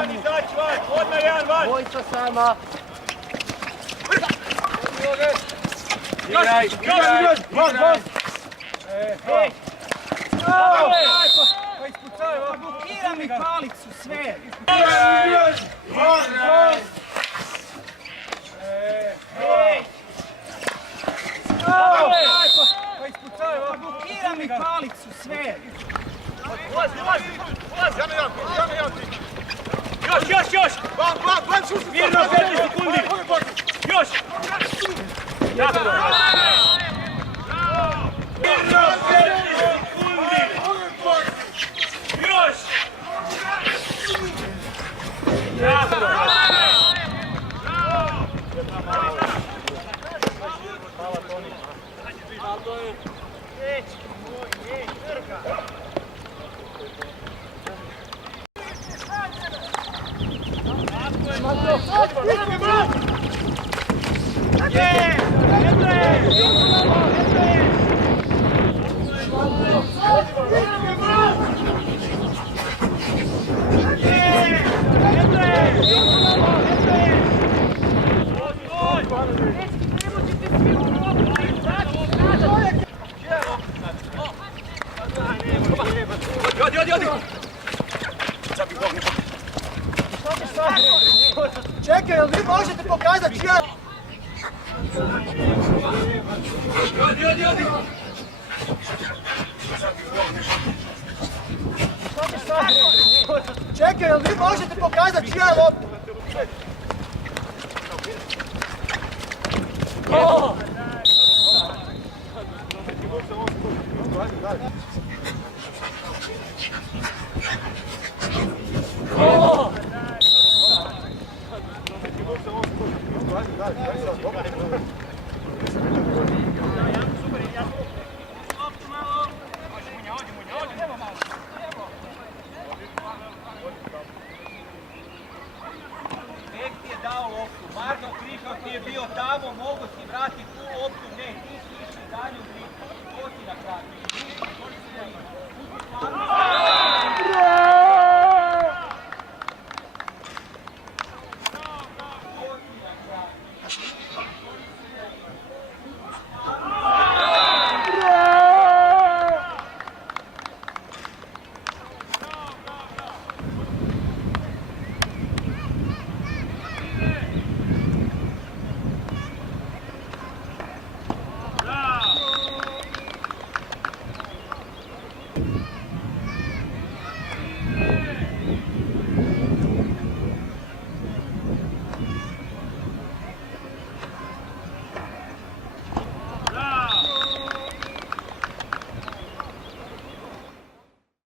jedan izaći van, odmah jedan van. Dvojica sama. Igraj, igraj, igraj. Hej. Pa ispucaj ovako. Blokira mi palicu sve. Hej. Pa ispucaj ovako. Blokira mi palicu sve. Ulazi. Jano Janko. Još. Van, susu. Mirno, 5 sekundi. Još. Jako dobro. Mirno, 5 sekundi. Još. Jako dobro. Hvala, Toni. Čekaj, jel vi možete pokazati čija... Odi. Čekaj, jel vi možete pokazati čija je lopta? Bek ti je dao loptu, Marko Krišov ti je bio tamo, mogu si vratiti